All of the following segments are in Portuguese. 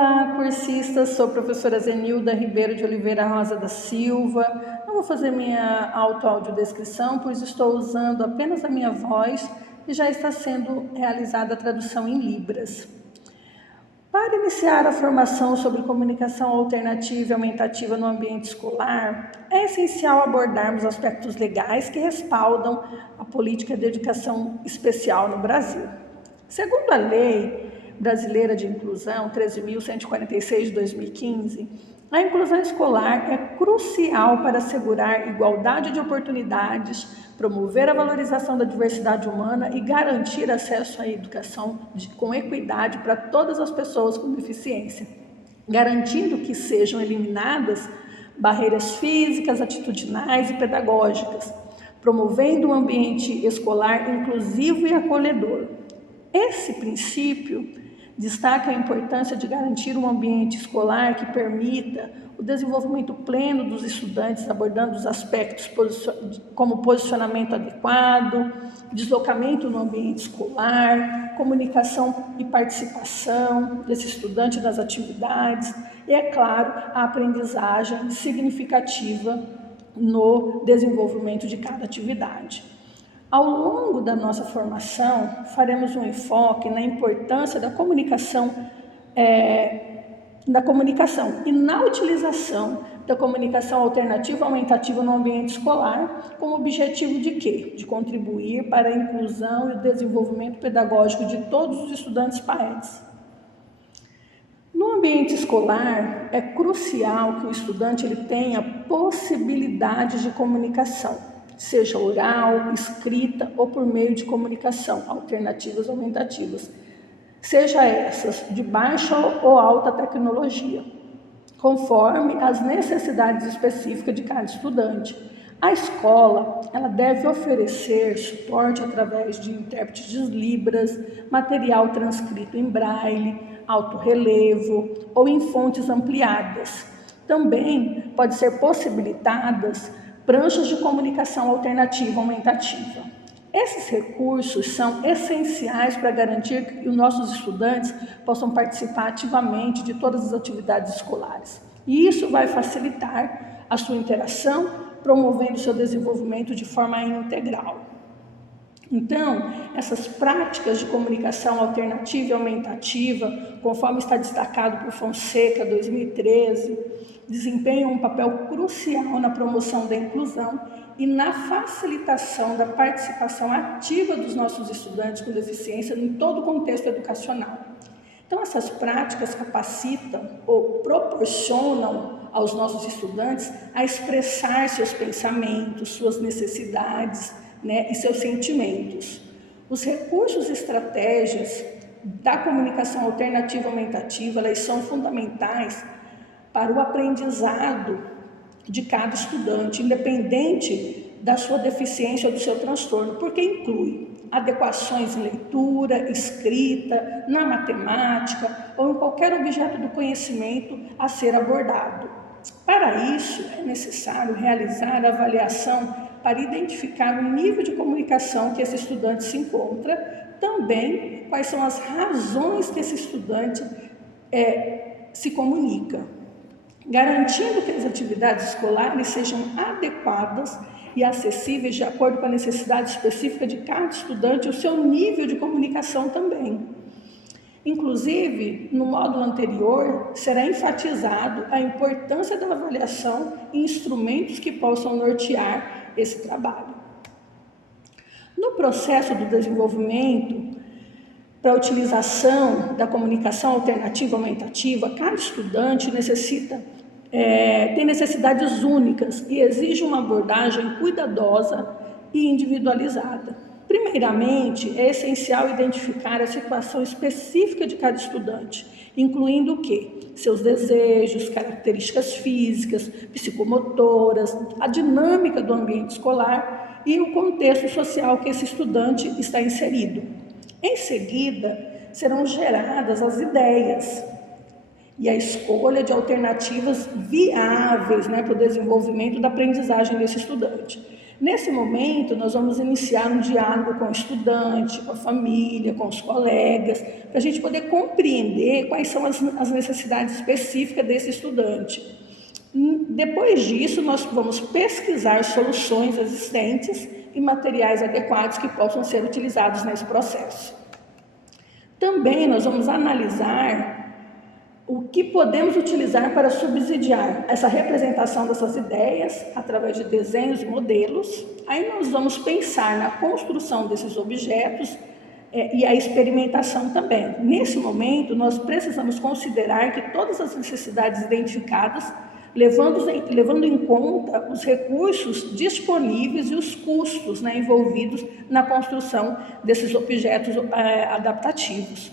Olá, cursistas, sou a professora Zenilda Ribeiro de Oliveira Rosa da Silva. Não vou fazer minha audiodescrição, pois estou usando apenas a minha voz e já está sendo realizada a tradução em Libras. Para iniciar a formação sobre comunicação alternativa e aumentativa no ambiente escolar, é essencial abordarmos aspectos legais que respaldam a política de educação especial no Brasil. Segundo a Lei Brasileira de Inclusão 13.146 de 2015, a inclusão escolar é crucial para assegurar igualdade de oportunidades, promover a valorização da diversidade humana e garantir acesso à educação com equidade para todas as pessoas com deficiência, garantindo que sejam eliminadas barreiras físicas, atitudinais e pedagógicas, promovendo um ambiente escolar inclusivo e acolhedor. Esse princípio destaca a importância de garantir um ambiente escolar que permita o desenvolvimento pleno dos estudantes, abordando os aspectos como posicionamento adequado, deslocamento no ambiente escolar, comunicação e participação desse estudante nas atividades e, é claro, a aprendizagem significativa no desenvolvimento de cada atividade. Ao longo da nossa formação, faremos um enfoque na importância da comunicação e na utilização da comunicação alternativa aumentativa no ambiente escolar, com o objetivo de quê? De contribuir para a inclusão e o desenvolvimento pedagógico de todos os estudantes PAEDs. No ambiente escolar, é crucial que o estudante tenha possibilidades de comunicação, seja oral, escrita ou por meio de comunicação, alternativas ou aumentativas, seja essas de baixa ou alta tecnologia, conforme as necessidades específicas de cada estudante. A escola, ela deve oferecer suporte através de intérpretes de Libras, material transcrito em braille, alto relevo ou em fontes ampliadas. Também pode ser possibilitadas pranchas de comunicação alternativa aumentativa. Esses recursos são essenciais para garantir que os nossos estudantes possam participar ativamente de todas as atividades escolares. E isso vai facilitar a sua interação, promovendo o seu desenvolvimento de forma integral. Então, essas práticas de comunicação alternativa e aumentativa, conforme está destacado por Fonseca, 2013, desempenham um papel crucial na promoção da inclusão e na facilitação da participação ativa dos nossos estudantes com deficiência em todo o contexto educacional. Então, essas práticas capacitam ou proporcionam aos nossos estudantes a expressar seus pensamentos, suas necessidades, e seus sentimentos. Os recursos e estratégias da comunicação alternativa aumentativa, elas são fundamentais para o aprendizado de cada estudante, independente da sua deficiência ou do seu transtorno, porque inclui adequações em leitura, escrita, na matemática ou em qualquer objeto do conhecimento a ser abordado. Para isso, é necessário realizar a avaliação para identificar o nível de comunicação que esse estudante se encontra, também quais são as razões que esse estudante se comunica, garantindo que as atividades escolares sejam adequadas e acessíveis de acordo com a necessidade específica de cada estudante e o seu nível de comunicação também. Inclusive, no módulo anterior, será enfatizado a importância da avaliação e instrumentos que possam nortear esse trabalho. No processo do desenvolvimento para a utilização da comunicação alternativa aumentativa, cada estudante tem necessidades únicas e exige uma abordagem cuidadosa e individualizada. Primeiramente, é essencial identificar a situação específica de cada estudante, incluindo o quê? Seus desejos, características físicas, psicomotoras, a dinâmica do ambiente escolar e o contexto social que esse estudante está inserido. Em seguida, serão geradas as ideias e a escolha de alternativas viáveis para o desenvolvimento da aprendizagem desse estudante. Nesse momento, nós vamos iniciar um diálogo com o estudante, com a família, com os colegas, para a gente poder compreender quais são as necessidades específicas desse estudante. Depois disso, nós vamos pesquisar soluções existentes e materiais adequados que possam ser utilizados nesse processo. Também nós vamos analisar o que podemos utilizar para subsidiar essa representação dessas ideias através de desenhos e modelos. Aí nós vamos pensar na construção desses objetos e a experimentação também. Nesse momento, nós precisamos considerar que todas as necessidades identificadas, levando em conta os recursos disponíveis e os custos, né, envolvidos na construção desses objetos adaptativos.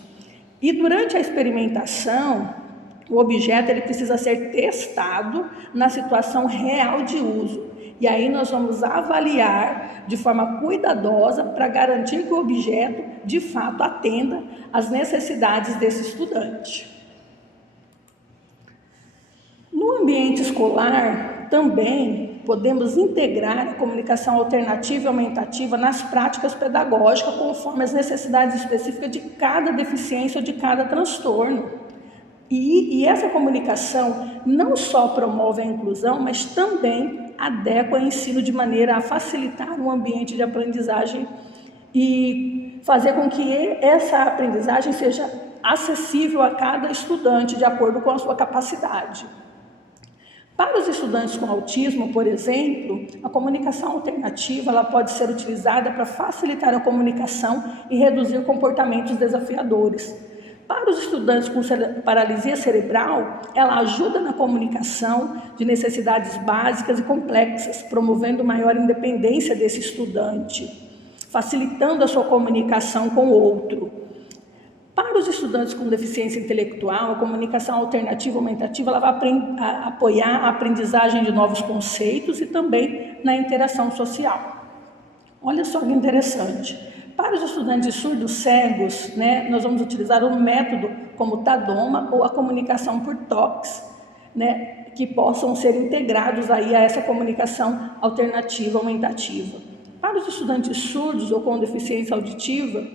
E durante a experimentação, o objeto ele precisa ser testado na situação real de uso. E aí nós vamos avaliar de forma cuidadosa para garantir que o objeto, de fato, atenda às necessidades desse estudante. No ambiente escolar, também podemos integrar a comunicação alternativa e aumentativa nas práticas pedagógicas conforme as necessidades específicas de cada deficiência ou de cada transtorno. E essa comunicação não só promove a inclusão, mas também adequa o ensino de maneira a facilitar o ambiente de aprendizagem e fazer com que essa aprendizagem seja acessível a cada estudante de acordo com a sua capacidade. Para os estudantes com autismo, por exemplo, a comunicação alternativa ela pode ser utilizada para facilitar a comunicação e reduzir comportamentos desafiadores. Para os estudantes com paralisia cerebral, ela ajuda na comunicação de necessidades básicas e complexas, promovendo maior independência desse estudante, facilitando a sua comunicação com o outro. Para os estudantes com deficiência intelectual, a comunicação alternativa aumentativa ela vai apoiar a aprendizagem de novos conceitos e também na interação social. Olha só que interessante. Para os estudantes surdos cegos, né, nós vamos utilizar um método como o TADOMA ou a comunicação por toques, né, que possam ser integrados aí a essa comunicação alternativa aumentativa. Para os estudantes surdos ou com deficiência auditiva,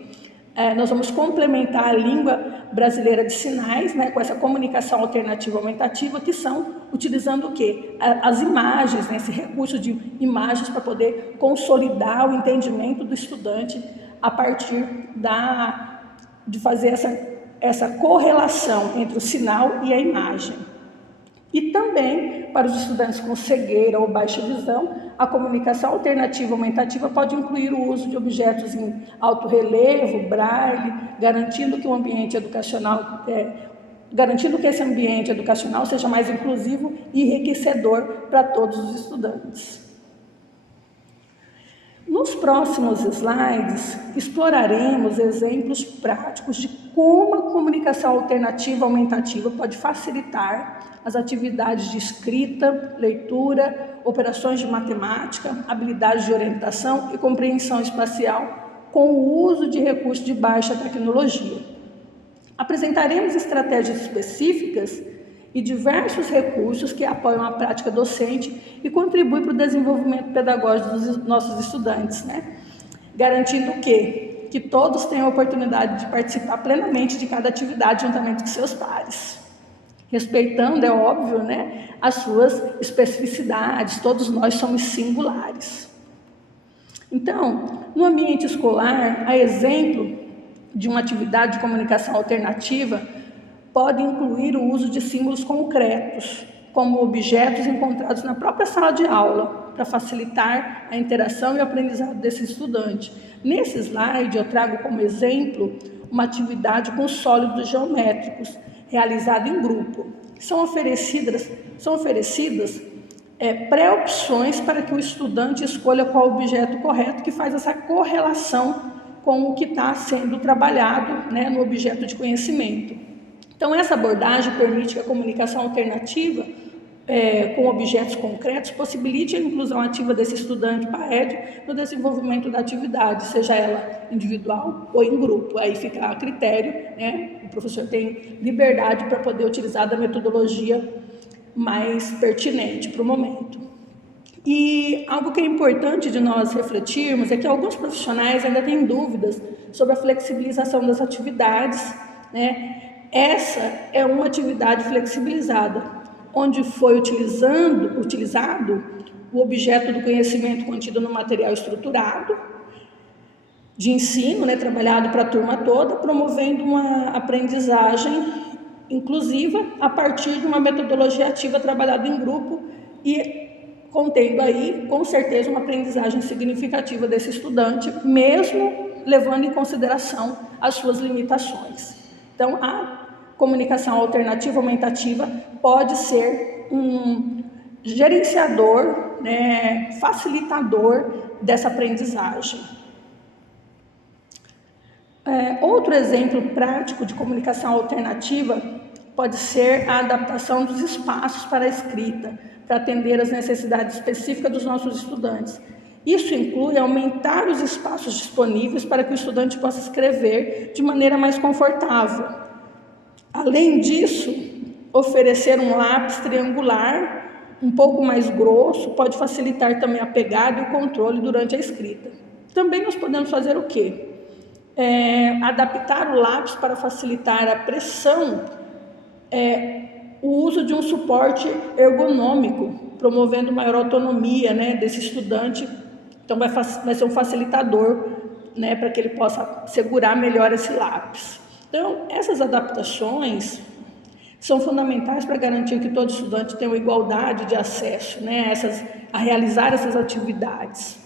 nós vamos complementar a língua brasileira de sinais, né, com essa comunicação alternativa aumentativa, que são utilizando o quê? As imagens, né, esse recurso de imagens para poder consolidar o entendimento do estudante a partir de fazer essa correlação entre o sinal e a imagem. E também, para os estudantes com cegueira ou baixa visão, a comunicação alternativa aumentativa pode incluir o uso de objetos em alto relevo, braille, garantindo que esse ambiente educacional seja mais inclusivo e enriquecedor para todos os estudantes. Nos próximos slides, exploraremos exemplos práticos de como a comunicação alternativa aumentativa pode facilitar as atividades de escrita, leitura, operações de matemática, habilidades de orientação e compreensão espacial com o uso de recursos de baixa tecnologia. Apresentaremos estratégias específicas e diversos recursos que apoiam a prática docente e contribuem para o desenvolvimento pedagógico dos nossos estudantes, né? Garantindo o quê? Que todos tenham a oportunidade de participar plenamente de cada atividade juntamente com seus pares. Respeitando, é óbvio, né, as suas especificidades, todos nós somos singulares. Então, no ambiente escolar, a exemplo de uma atividade de comunicação alternativa, pode incluir o uso de símbolos concretos, como objetos encontrados na própria sala de aula, para facilitar a interação e o aprendizado desse estudante. Nesse slide, eu trago como exemplo uma atividade com sólidos geométricos, realizada em grupo. São oferecidas pré-opções para que o estudante escolha qual objeto correto, que faz essa correlação com o que está sendo trabalhado, né, no objeto de conhecimento. Então, essa abordagem permite que a comunicação alternativa com objetos concretos possibilite a inclusão ativa desse estudante PAED no desenvolvimento da atividade, seja ela individual ou em grupo. Aí fica a critério, né? O professor tem liberdade para poder utilizar da metodologia mais pertinente para o momento. E algo que é importante de nós refletirmos é que alguns profissionais ainda têm dúvidas sobre a flexibilização das atividades, né? Essa é uma atividade flexibilizada, onde foi utilizado o objeto do conhecimento contido no material estruturado de ensino, né, trabalhado para a turma toda, promovendo uma aprendizagem inclusiva a partir de uma metodologia ativa trabalhada em grupo e contendo aí, com certeza, uma aprendizagem significativa desse estudante, mesmo levando em consideração as suas limitações. Então, a comunicação alternativa aumentativa pode ser um gerenciador, né, facilitador dessa aprendizagem. Outro exemplo prático de comunicação alternativa pode ser a adaptação dos espaços para a escrita, para atender às necessidades específicas dos nossos estudantes. Isso inclui aumentar os espaços disponíveis para que o estudante possa escrever de maneira mais confortável. Além disso, oferecer um lápis triangular um pouco mais grosso pode facilitar também a pegada e o controle durante a escrita. Também nós podemos fazer o quê? Adaptar o lápis para facilitar a pressão, o uso de um suporte ergonômico, promovendo maior autonomia, né, desse estudante. Então vai ser um facilitador, né, para que ele possa segurar melhor esse lápis. Então, essas adaptações são fundamentais para garantir que todo estudante tenha uma igualdade de acesso, né, a realizar essas atividades.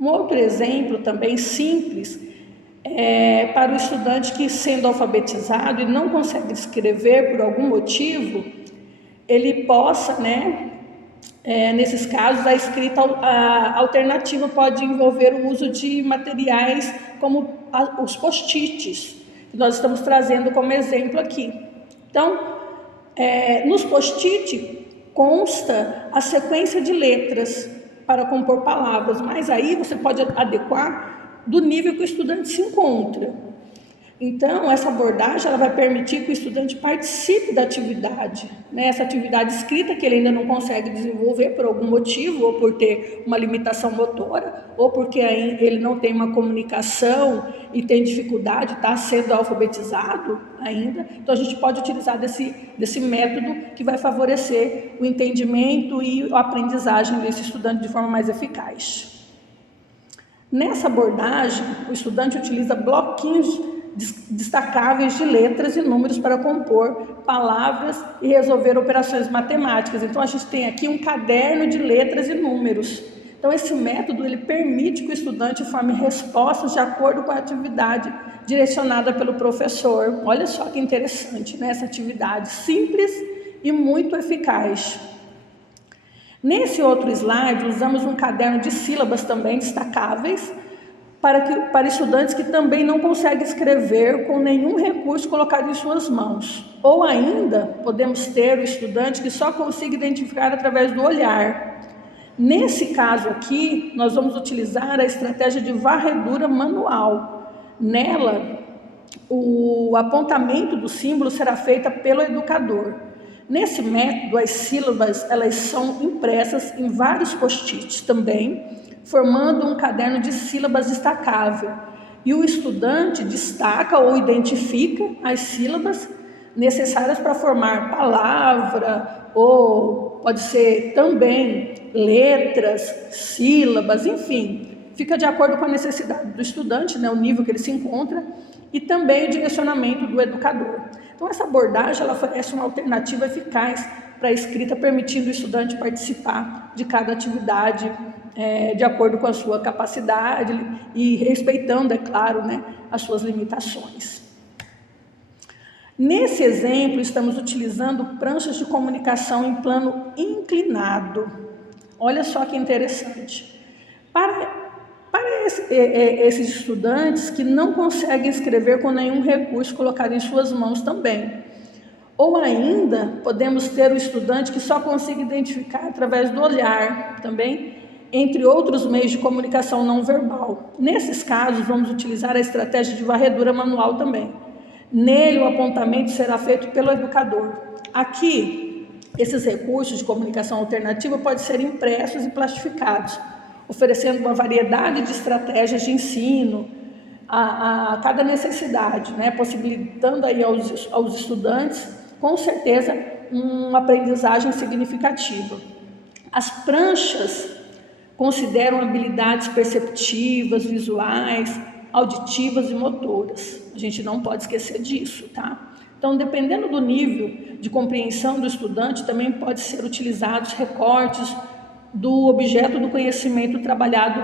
Um outro exemplo também simples para o estudante que, sendo alfabetizado e não consegue escrever por algum motivo, ele possa, né, nesses casos, a escrita alternativa pode envolver o uso de materiais como os post-its, que nós estamos trazendo como exemplo aqui. Então, nos post-it consta a sequência de letras para compor palavras, mas aí você pode adequar do nível que o estudante se encontra. Então, essa abordagem ela vai permitir que o estudante participe da atividade, né? Essa atividade escrita que ele ainda não consegue desenvolver por algum motivo, ou por ter uma limitação motora, ou porque ele não tem uma comunicação e tem dificuldade, está sendo alfabetizado ainda. Então, a gente pode utilizar desse método que vai favorecer o entendimento e a aprendizagem desse estudante de forma mais eficaz. Nessa abordagem, o estudante utiliza bloquinhos destacáveis de letras e números para compor palavras e resolver operações matemáticas. Então, a gente tem aqui um caderno de letras e números. Então, esse método ele permite que o estudante forme respostas de acordo com a atividade direcionada pelo professor. Olha só que interessante, né? Essa atividade simples e muito eficaz. Nesse outro slide, usamos um caderno de sílabas também destacáveis para estudantes que também não conseguem escrever com nenhum recurso colocado em suas mãos. Ou ainda, podemos ter o estudante que só consiga identificar através do olhar. Nesse caso aqui, nós vamos utilizar a estratégia de varredura manual. Nela, o apontamento do símbolo será feito pelo educador. Nesse método, as sílabas elas são impressas em vários post-its também, formando um caderno de sílabas destacável. E o estudante destaca ou identifica as sílabas necessárias para formar palavra, ou pode ser também letras, sílabas, enfim. Fica de acordo com a necessidade do estudante, né, o nível que ele se encontra, e também o direcionamento do educador. Então, essa abordagem ela oferece uma alternativa eficaz para a escrita, permitindo o estudante participar de cada atividade de acordo com a sua capacidade e respeitando, é claro, né, as suas limitações. Nesse exemplo, estamos utilizando pranchas de comunicação em plano inclinado. Olha só que interessante. Para esses estudantes que não conseguem escrever com nenhum recurso colocado em suas mãos também. Ou ainda, podemos ter o estudante que só consegue identificar através do olhar também, entre outros meios de comunicação não verbal. Nesses casos, vamos utilizar a estratégia de varredura manual também. Nele, o apontamento será feito pelo educador. Aqui, Esses recursos de comunicação alternativa podem ser impressos e plastificados, oferecendo uma variedade de estratégias de ensino a cada necessidade, né? Possibilitando aí aos estudantes, com certeza, uma aprendizagem significativa. As pranchas consideram habilidades perceptivas, visuais, auditivas e motoras. A gente não pode esquecer disso, tá? Então, dependendo do nível de compreensão do estudante, também pode ser utilizados recortes do objeto do conhecimento trabalhado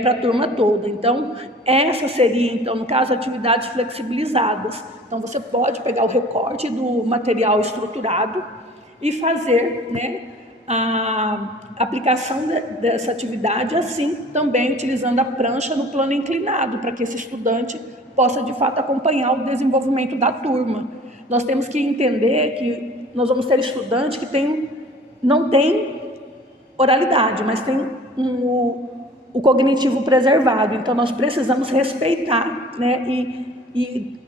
para a turma toda. Então, essa seria, então, no caso, atividades flexibilizadas. Então, você pode pegar o recorte do material estruturado e fazer, né, a aplicação dessa atividade, assim também utilizando a prancha no plano inclinado, para que esse estudante possa de fato acompanhar o desenvolvimento da turma. Nós temos que entender que nós vamos ter estudante que não tem oralidade, mas tem o cognitivo preservado. Então nós precisamos respeitar, né, e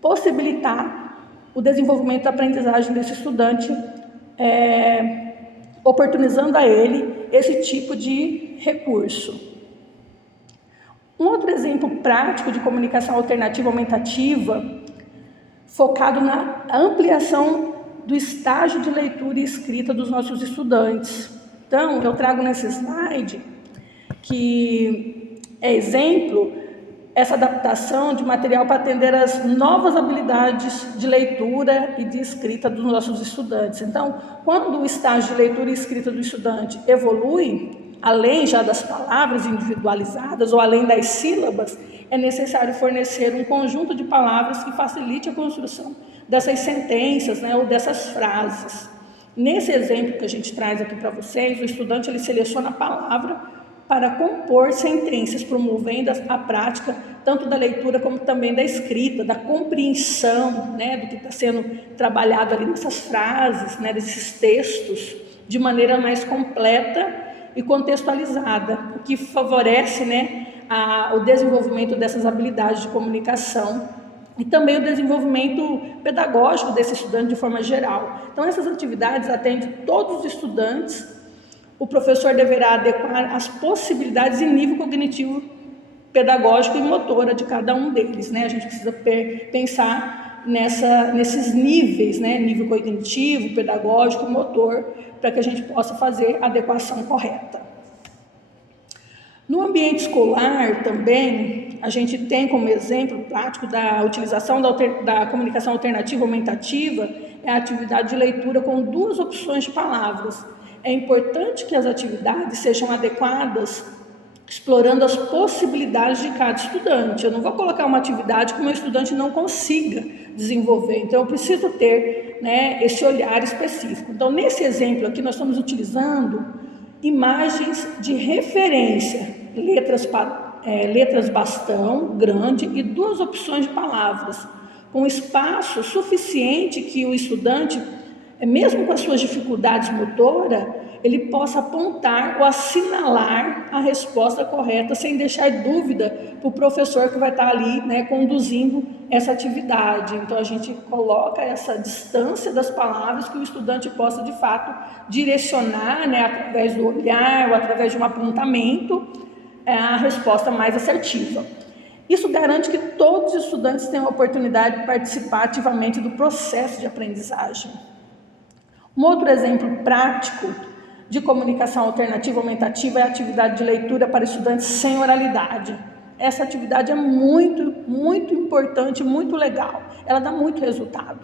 possibilitar o desenvolvimento da aprendizagem desse estudante, oportunizando a ele esse tipo de recurso. Um outro exemplo prático de comunicação alternativa aumentativa, focado na ampliação do estágio de leitura e escrita dos nossos estudantes. Então, eu trago nesse slide, que é exemplo, essa adaptação de material para atender às novas habilidades de leitura e de escrita dos nossos estudantes. Então, quando o estágio de leitura e escrita do estudante evolui, além já das palavras individualizadas ou além das sílabas, é necessário fornecer um conjunto de palavras que facilite a construção dessas sentenças, né, ou dessas frases. Nesse exemplo que a gente traz aqui para vocês, o estudante ele seleciona a palavra para compor sentenças, promovendo a prática tanto da leitura como também da escrita, da compreensão, né, do que está sendo trabalhado ali nessas frases, né, desses textos, de maneira mais completa e contextualizada, o que favorece, né, o desenvolvimento dessas habilidades de comunicação e também o desenvolvimento pedagógico desse estudante de forma geral. Então, essas atividades atendem todos os estudantes. O professor deverá adequar as possibilidades e nível cognitivo, pedagógico e motora de cada um deles, né? A gente precisa pensar nesses níveis, né? Nível cognitivo, pedagógico e motor, para que a gente possa fazer a adequação correta. No ambiente escolar também, a gente tem como exemplo prático da utilização da comunicação alternativa aumentativa, a atividade de leitura com 2 opções de palavras. É importante que as atividades sejam adequadas, explorando as possibilidades de cada estudante. Eu não vou colocar uma atividade que o meu estudante não consiga desenvolver, então eu preciso ter, né, esse olhar específico. Então, nesse exemplo aqui, nós estamos utilizando imagens de referência, letras bastão, grande e 2 opções de palavras, com espaço suficiente que o estudante, mesmo com as suas dificuldades motoras, ele possa apontar ou assinalar a resposta correta sem deixar dúvida para o professor que vai estar ali, né, conduzindo essa atividade. Então, a gente coloca essa distância das palavras que o estudante possa, de fato, direcionar, né, através do olhar ou através de um apontamento, a resposta mais assertiva. Isso garante que todos os estudantes tenham a oportunidade de participar ativamente do processo de aprendizagem. Um outro exemplo prático de comunicação alternativa aumentativa é a atividade de leitura para estudantes sem oralidade. Essa atividade é muito, muito importante, muito legal. Ela dá muito resultado.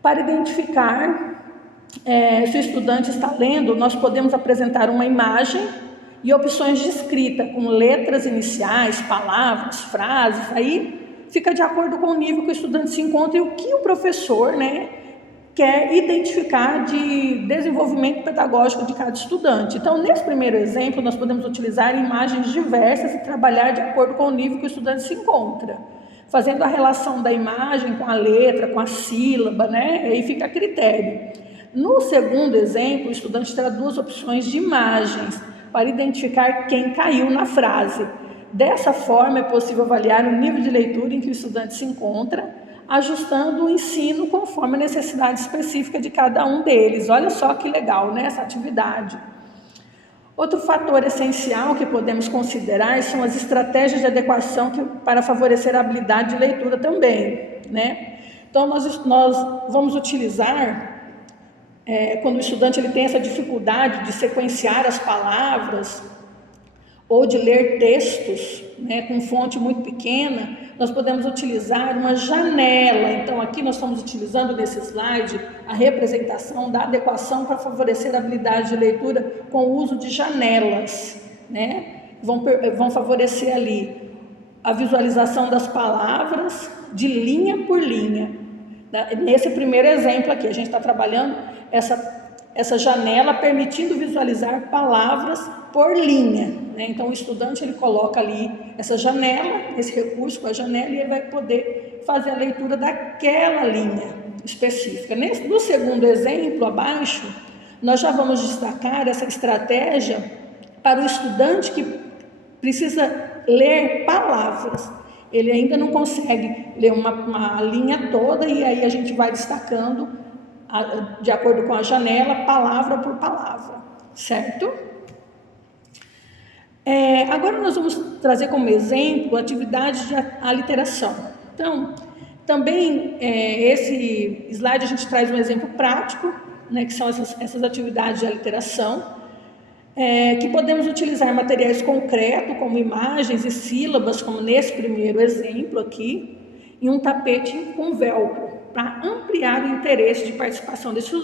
Para identificar se o estudante está lendo, nós podemos apresentar uma imagem e opções de escrita, com letras iniciais, palavras, frases. Aí fica de acordo com o nível que o estudante se encontra e o que o professor, né, quer identificar de desenvolvimento pedagógico de cada estudante. Então, nesse primeiro exemplo, nós podemos utilizar imagens diversas e trabalhar de acordo com o nível que o estudante se encontra, fazendo a relação da imagem com a letra, com a sílaba, né? Aí fica a critério. No segundo exemplo, o estudante terá 2 opções de imagens para identificar quem caiu na frase. Dessa forma, é possível avaliar o nível de leitura em que o estudante se encontra, ajustando o ensino conforme a necessidade específica de cada um deles. Olha só que legal, né, essa atividade. Outro fator essencial que podemos considerar são as estratégias de adequação para favorecer a habilidade de leitura também, né? Então, nós vamos utilizar, quando o estudante ele tem essa dificuldade de sequenciar as palavras ou de ler textos, né, com fonte muito pequena, nós podemos utilizar uma janela. Então, aqui nós estamos utilizando nesse slide a representação da adequação para favorecer a habilidade de leitura com o uso de janelas, né? Vão favorecer ali a visualização das palavras de linha por linha. Nesse primeiro exemplo aqui, a gente está trabalhando essa janela permitindo visualizar palavras por linha, né? Então o estudante ele coloca ali essa janela, esse recurso com a janela, e ele vai poder fazer a leitura daquela linha específica. No segundo exemplo abaixo, nós já vamos destacar essa estratégia para o estudante que precisa ler palavras. Ele ainda não consegue ler uma linha toda, e aí a gente vai destacando de acordo com a janela, palavra por palavra, certo? Agora nós vamos trazer como exemplo a atividade de aliteração. Então, também esse slide a gente traz um exemplo prático, né, que são essas atividades de aliteração, que podemos utilizar materiais concretos, como imagens e sílabas, como nesse primeiro exemplo aqui, e um tapete com velcro, para ampliar o interesse de participação desse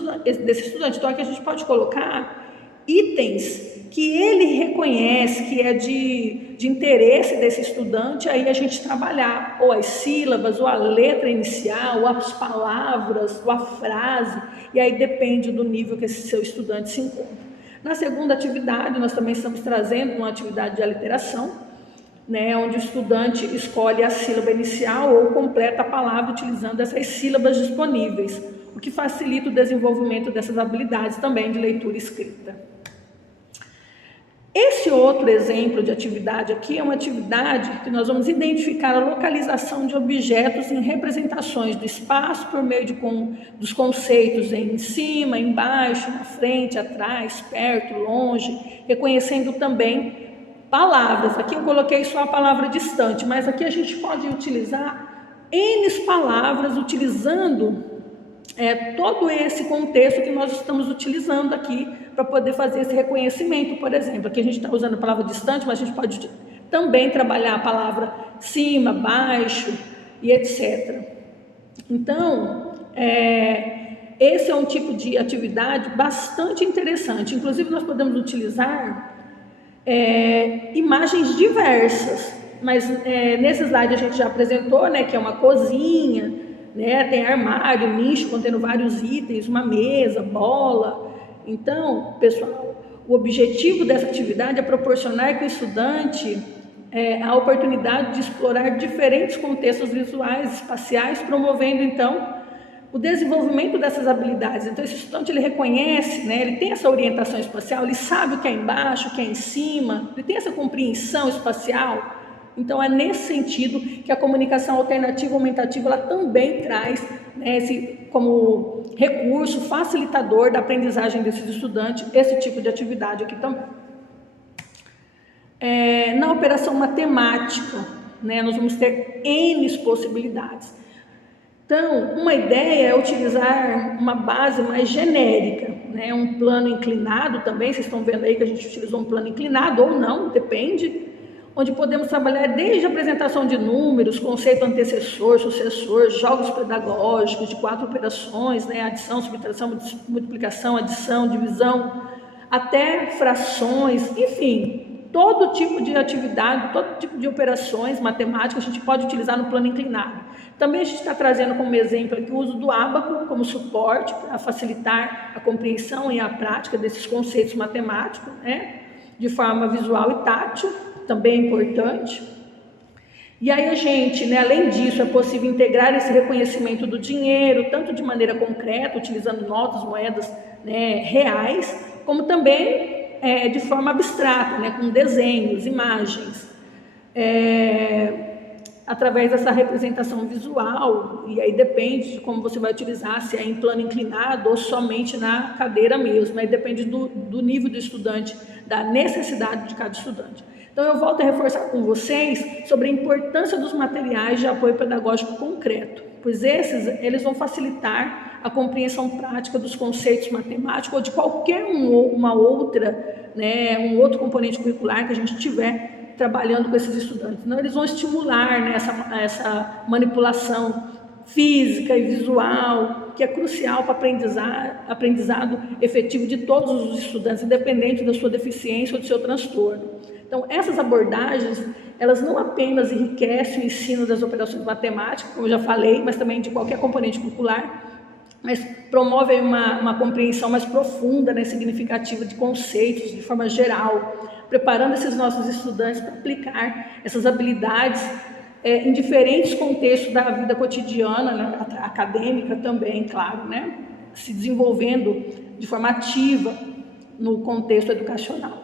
estudante. Então, aqui a gente pode colocar itens que ele reconhece que é de interesse desse estudante, aí a gente trabalhar ou as sílabas, ou a letra inicial, ou as palavras, ou a frase, e aí depende do nível que esse seu estudante se encontra. Na segunda atividade, nós também estamos trazendo uma atividade de aliteração, né, onde o estudante escolhe a sílaba inicial ou completa a palavra utilizando essas sílabas disponíveis, o que facilita o desenvolvimento dessas habilidades também de leitura e escrita. Esse outro exemplo de atividade aqui é uma atividade que nós vamos identificar a localização de objetos em representações do espaço por meio dos conceitos em cima, embaixo, na frente, atrás, perto, longe, reconhecendo também palavras. Aqui eu coloquei só a palavra distante, mas aqui a gente pode utilizar N palavras, utilizando todo esse contexto que nós estamos utilizando aqui para poder fazer esse reconhecimento. Por exemplo, aqui a gente está usando a palavra distante, mas a gente pode também trabalhar a palavra cima, baixo e etc. Então, esse é um tipo de atividade bastante interessante. Inclusive, nós podemos utilizar imagens diversas, mas nesse slide a gente já apresentou, né, que é uma cozinha, né, tem armário, nicho contendo vários itens, uma mesa, bola. Então, pessoal, o objetivo dessa atividade é proporcionar que o estudante a oportunidade de explorar diferentes contextos visuais, espaciais, promovendo então o desenvolvimento dessas habilidades. Então, esse estudante ele reconhece, né, ele tem essa orientação espacial, ele sabe o que é embaixo, o que é em cima, ele tem essa compreensão espacial. Então, é nesse sentido que a comunicação alternativa aumentativa ela também traz, né, como recurso facilitador da aprendizagem desses estudantes, esse tipo de atividade aqui também. Na operação matemática, né, nós vamos ter N possibilidades. Então, uma ideia é utilizar uma base mais genérica, né, um plano inclinado também, vocês estão vendo aí que a gente utilizou um plano inclinado ou não, depende, onde podemos trabalhar desde a apresentação de números, conceito antecessor, sucessor, jogos pedagógicos de 4 operações, né, adição, subtração, multiplicação, adição, divisão, até frações, enfim, todo tipo de atividade, todo tipo de operações matemáticas a gente pode utilizar no plano inclinado. Também a gente está trazendo como exemplo aqui o uso do ábaco como suporte para facilitar a compreensão e a prática desses conceitos matemáticos, né, de forma visual e tátil, também é importante. E aí a gente, né, além disso, é possível integrar esse reconhecimento do dinheiro, tanto de maneira concreta, utilizando notas, moedas, né, reais, como também de forma abstrata, né, com desenhos, imagens. através dessa representação visual, e aí depende de como você vai utilizar, se é em plano inclinado ou somente na cadeira mesmo, aí depende do nível do estudante, da necessidade de cada estudante. Então eu volto a reforçar com vocês sobre a importância dos materiais de apoio pedagógico concreto, pois eles vão facilitar a compreensão prática dos conceitos matemáticos ou de qualquer um outro componente curricular que a gente tiver trabalhando com esses estudantes. Então, eles vão estimular, né, essa manipulação física e visual, que é crucial para aprendizado efetivo de todos os estudantes, independente da sua deficiência ou do seu transtorno. Então, essas abordagens, elas não apenas enriquecem o ensino das operações matemáticas, como eu já falei, mas também de qualquer componente curricular, mas promovem uma compreensão mais profunda, né, significativa de conceitos de forma geral, preparando esses nossos estudantes para aplicar essas habilidades em diferentes contextos da vida cotidiana, né, acadêmica também, claro, né, se desenvolvendo de forma ativa no contexto educacional.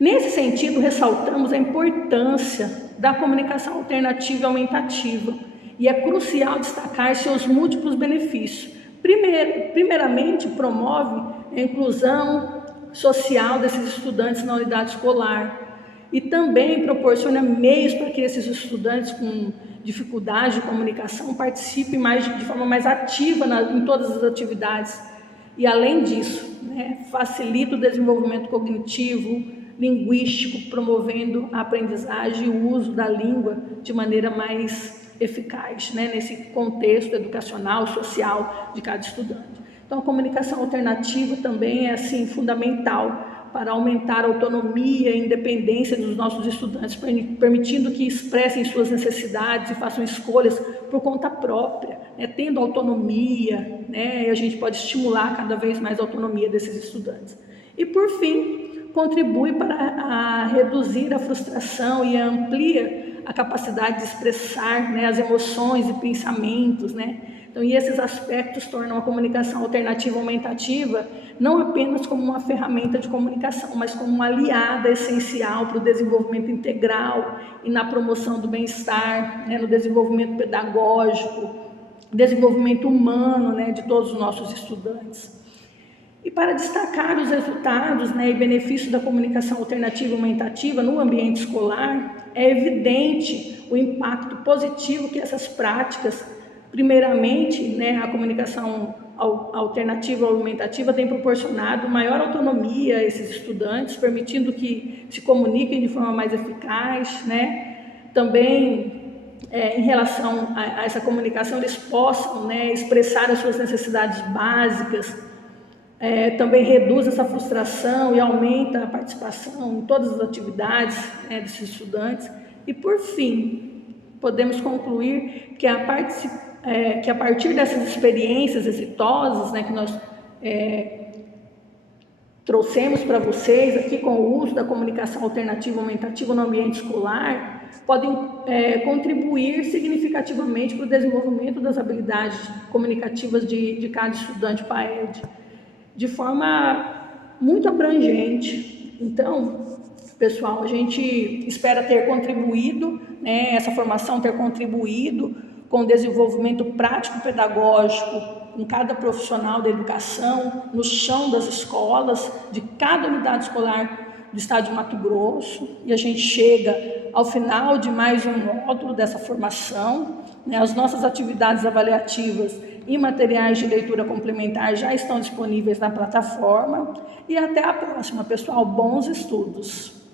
Nesse sentido, ressaltamos a importância da comunicação alternativa e aumentativa, e é crucial destacar seus múltiplos benefícios. Primeiramente, promove a inclusão social desses estudantes na unidade escolar e também proporciona meios para que esses estudantes com dificuldade de comunicação participem de forma mais ativa em todas as atividades. E, além disso, né, facilita o desenvolvimento cognitivo, linguístico, promovendo a aprendizagem e o uso da língua de maneira mais eficaz, né, nesse contexto educacional, social de cada estudante. Então, a comunicação alternativa também é assim fundamental para aumentar a autonomia e independência dos nossos estudantes, permitindo que expressem suas necessidades e façam escolhas por conta própria, né, tendo autonomia, né, e a gente pode estimular cada vez mais a autonomia desses estudantes. E, por fim, contribui para reduzir a frustração e amplia a capacidade de expressar, né, as emoções e pensamentos, né? Então, e esses aspectos tornam a comunicação alternativa aumentativa não apenas como uma ferramenta de comunicação, mas como uma aliada essencial para o desenvolvimento integral e na promoção do bem-estar, né, no desenvolvimento pedagógico, desenvolvimento humano, né, de todos os nossos estudantes. E para destacar os resultados, né, e benefícios da comunicação alternativa e aumentativa no ambiente escolar, é evidente o impacto positivo que essas práticas, primeiramente, né, a comunicação alternativa ou aumentativa tem proporcionado maior autonomia a esses estudantes, permitindo que se comuniquem de forma mais eficaz, né, também em relação a essa comunicação eles possam, né, expressar as suas necessidades básicas. Também reduz essa frustração e aumenta a participação em todas as atividades, né, desses estudantes. E, por fim, podemos concluir que a partir dessas experiências exitosas, né, que nós trouxemos para vocês aqui com o uso da comunicação alternativa aumentativa no ambiente escolar, podem contribuir significativamente para o desenvolvimento das habilidades comunicativas de cada estudante PAED, de forma muito abrangente. Então, pessoal, a gente espera ter contribuído, né, essa formação ter contribuído com o desenvolvimento prático pedagógico em cada profissional da educação, no chão das escolas, de cada unidade escolar do estado de Mato Grosso, e a gente chega ao final de mais um módulo dessa formação, né, as nossas atividades avaliativas e materiais de leitura complementar já estão disponíveis na plataforma. E até a próxima, pessoal. Bons estudos!